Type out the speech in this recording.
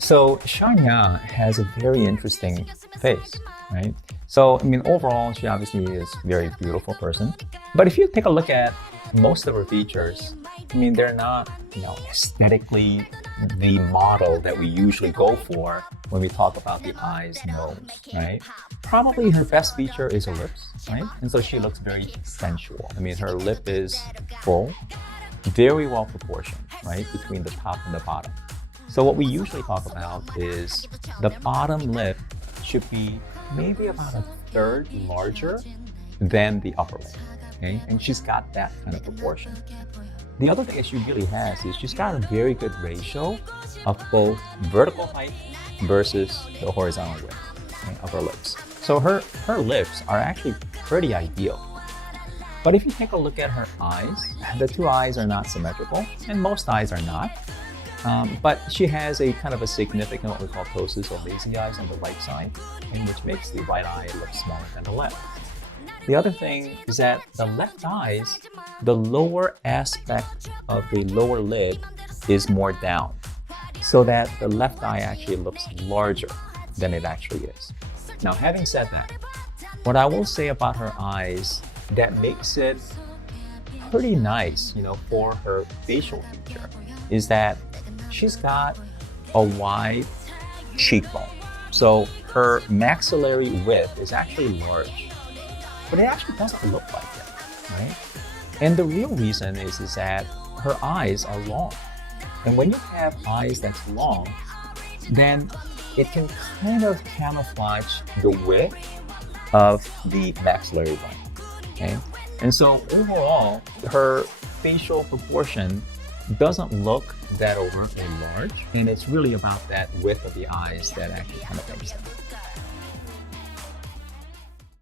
So Xiang has a very interesting face, right? So, I mean, overall, she obviously is a very beautiful person. But if you take a look at most of her features, I mean, they're not, aesthetically the model that we usually go for when we talk about the eyes, nose, right? Probably her best feature is her lips, right? And so she looks very sensual. I mean, her lip is full, very well proportioned, right? Between the top and the bottom. So what we usually talk about is the bottom lip should be maybe about a third larger than the upper lip, okay? And she's got that kind of proportion. The other thing that she really has is she's got a very good ratio of both vertical height versus the horizontal width, okay, of her lips. So her lips are actually pretty ideal. But if you take a look at her eyes, the two eyes are not symmetrical, and most eyes are not. But she has a kind of a significant what we call ptosis or lazy eyes on the right side, which makes the right eye look smaller than the left. The other thing is that the left eyes, the lower aspect of the lower lid is more down, so that the left eye actually looks larger than it actually is. Now, having said that, what I will say about her eyes that makes it pretty nice, for her facial feature is that she's got a wide cheekbone. So her maxillary width is actually large, but it actually doesn't look like it, right? And the real reason is that her eyes are long. And when you have eyes that's long, then it can kind of camouflage the width of the maxillary bone, okay? And so overall, her facial proportion doesn't look that overtly large, and it's really about that width of the eyes that actually kind of makes them.